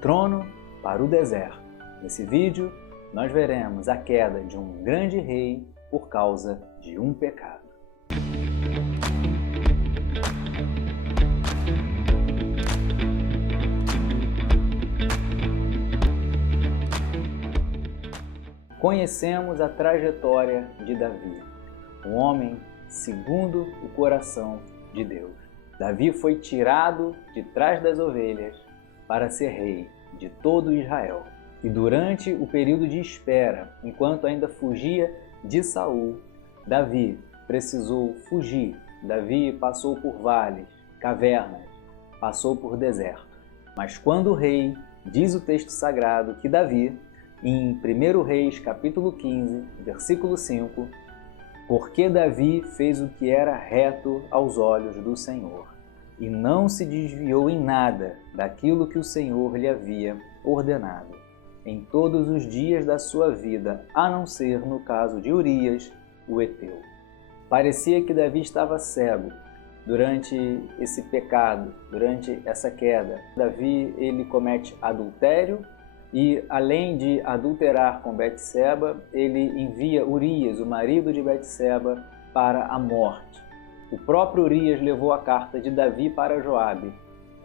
trono para o deserto. Nesse vídeo, nós veremos a queda de um grande rei por causa de um pecado. Conhecemos a trajetória de Davi, um homem segundo o coração de Deus. Davi foi tirado de trás das ovelhas para ser rei de todo Israel. E durante o período de espera, enquanto ainda fugia de Saul, Davi precisou fugir. Davi passou por vales, cavernas, passou por deserto. Mas quando o rei, diz o texto sagrado que Davi, em 1 Reis, capítulo 15, versículo 5, porque Davi fez o que era reto aos olhos do Senhor, e não se desviou em nada daquilo que o Senhor lhe havia ordenado, em todos os dias da sua vida, a não ser no caso de Urias, o heteu. Parecia que Davi estava cego durante esse pecado, durante essa queda. Davi, ele comete adultério, e além de adulterar com Betseba, ele envia Urias, o marido de Betseba, para a morte. O próprio Urias levou a carta de Davi para Joabe,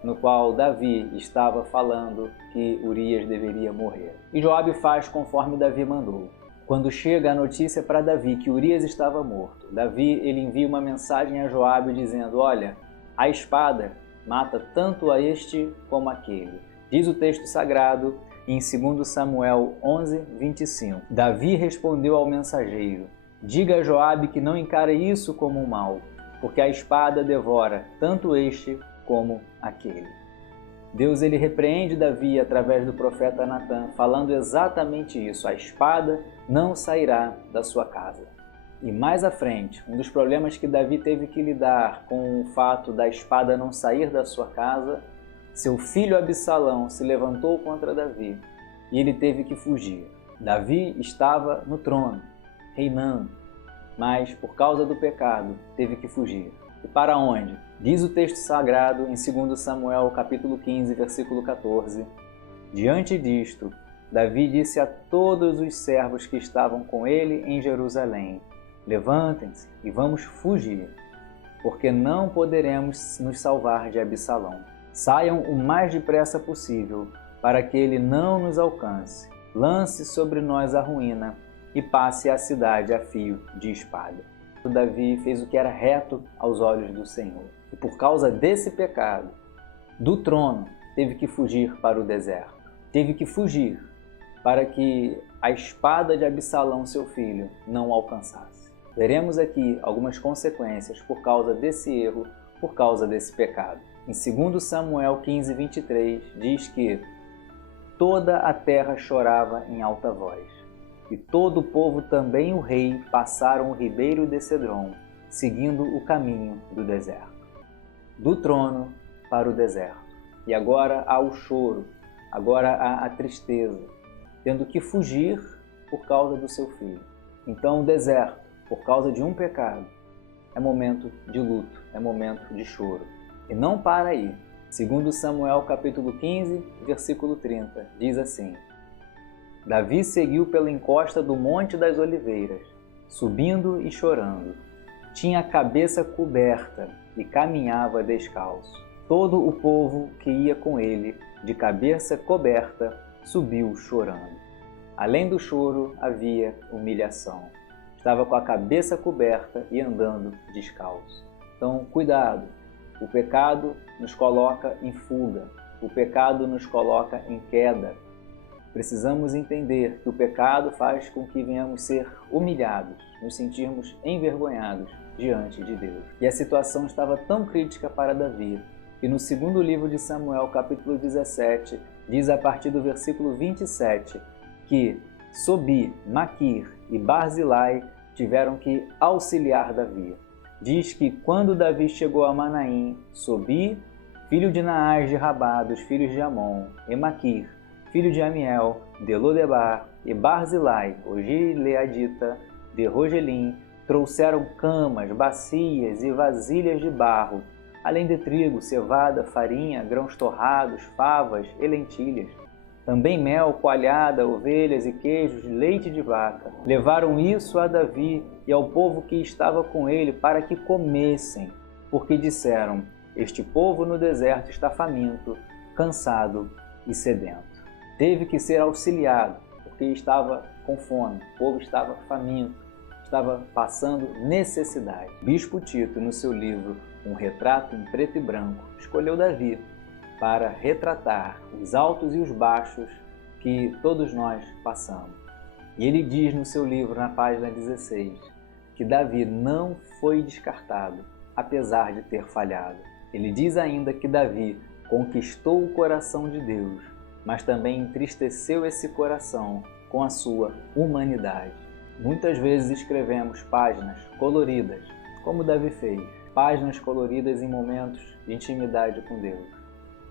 no qual Davi estava falando que Urias deveria morrer. E Joabe faz conforme Davi mandou. Quando chega a notícia para Davi que Urias estava morto, Davi ele envia uma mensagem a Joabe dizendo: olha, a espada mata tanto a este como aquele. Diz o texto sagrado em 2 Samuel 11, 25. Davi respondeu ao mensageiro: diga a Joabe que não encare isso como um mal, porque a espada devora tanto este como aquele. Deus ele repreende Davi através do profeta Natã, falando exatamente isso: a espada não sairá da sua casa. E mais à frente, um dos problemas que Davi teve que lidar com o fato da espada não sair da sua casa, seu filho Absalão se levantou contra Davi e ele teve que fugir. Davi estava no trono, reinando, mas por causa do pecado teve que fugir. E para onde? Diz o texto sagrado em 2 Samuel capítulo 15, versículo 14. Diante disto, Davi disse a todos os servos que estavam com ele em Jerusalém: levantem-se e vamos fugir, porque não poderemos nos salvar de Absalão. Saiam o mais depressa possível, para que ele não nos alcance. Lance sobre nós a ruína e passe a cidade a fio de espada. Davi fez o que era reto aos olhos do Senhor. E por causa desse pecado, do trono, teve que fugir para o deserto. Teve que fugir para que a espada de Absalão, seu filho, não o alcançasse. Veremos aqui algumas consequências por causa desse erro, por causa desse pecado. Em 2 Samuel 15, 23, diz que toda a terra chorava em alta voz, e todo o povo, também o rei, passaram o ribeiro de Cedron, seguindo o caminho do deserto. Do trono para o deserto. E agora há o choro, agora há a tristeza, tendo que fugir por causa do seu filho. Então o deserto, por causa de um pecado, é momento de luto, é momento de choro. E não para aí. 2 Samuel capítulo 15, versículo 30, diz assim: Davi seguiu pela encosta do Monte das Oliveiras, subindo e chorando. Tinha a cabeça coberta e caminhava descalço. Todo o povo que ia com ele, de cabeça coberta, subiu chorando. Além do choro, havia humilhação. Estava com a cabeça coberta e andando descalço. Então, cuidado. O pecado nos coloca em fuga, o pecado nos coloca em queda. Precisamos entender que o pecado faz com que venhamos ser humilhados, nos sentirmos envergonhados diante de Deus. E a situação estava tão crítica para Davi, que no segundo livro de Samuel, capítulo 17, diz a partir do versículo 27, que Sobi, Maquir e Barzilai tiveram que auxiliar Davi. Diz que quando Davi chegou a Manaim, Sobi, filho de Naás de Rabá, dos filhos de Amon, e Maquir, filho de Amiel, de Lodebar, e Barzilai, o gileadita, de Rogelim, trouxeram camas, bacias e vasilhas de barro além de trigo, cevada, farinha, grãos torrados, favas e lentilhas. Também mel, coalhada, ovelhas e queijos, leite de vaca. Levaram isso a Davi e ao povo que estava com ele para que comessem, porque disseram: este povo no deserto está faminto, cansado e sedento. Teve que ser auxiliado, porque estava com fome, o povo estava faminto, estava passando necessidade. Bispo Tito, no seu livro Um Retrato em Preto e Branco, escolheu Davi para retratar os altos e os baixos que todos nós passamos. E ele diz no seu livro, na página 16, que Davi não foi descartado, apesar de ter falhado. Ele diz ainda que Davi conquistou o coração de Deus, mas também entristeceu esse coração com a sua humanidade. Muitas vezes escrevemos páginas coloridas, como Davi fez, páginas coloridas em momentos de intimidade com Deus.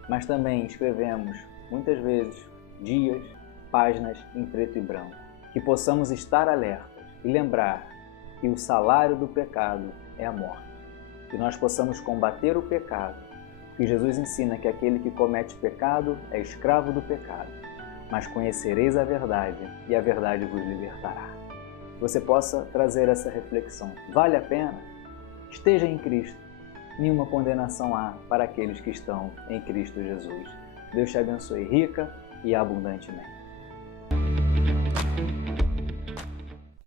Mas também escrevemos, muitas vezes, dias, páginas em preto e branco. Que possamos estar alertas e lembrar que o salário do pecado é a morte. Que nós possamos combater o pecado, porque Jesus ensina que aquele que comete pecado é escravo do pecado. Mas conhecereis a verdade, e a verdade vos libertará. Que você possa trazer essa reflexão. Vale a pena? Esteja em Cristo. Nenhuma condenação há para aqueles que estão em Cristo Jesus. Deus te abençoe rica e abundantemente.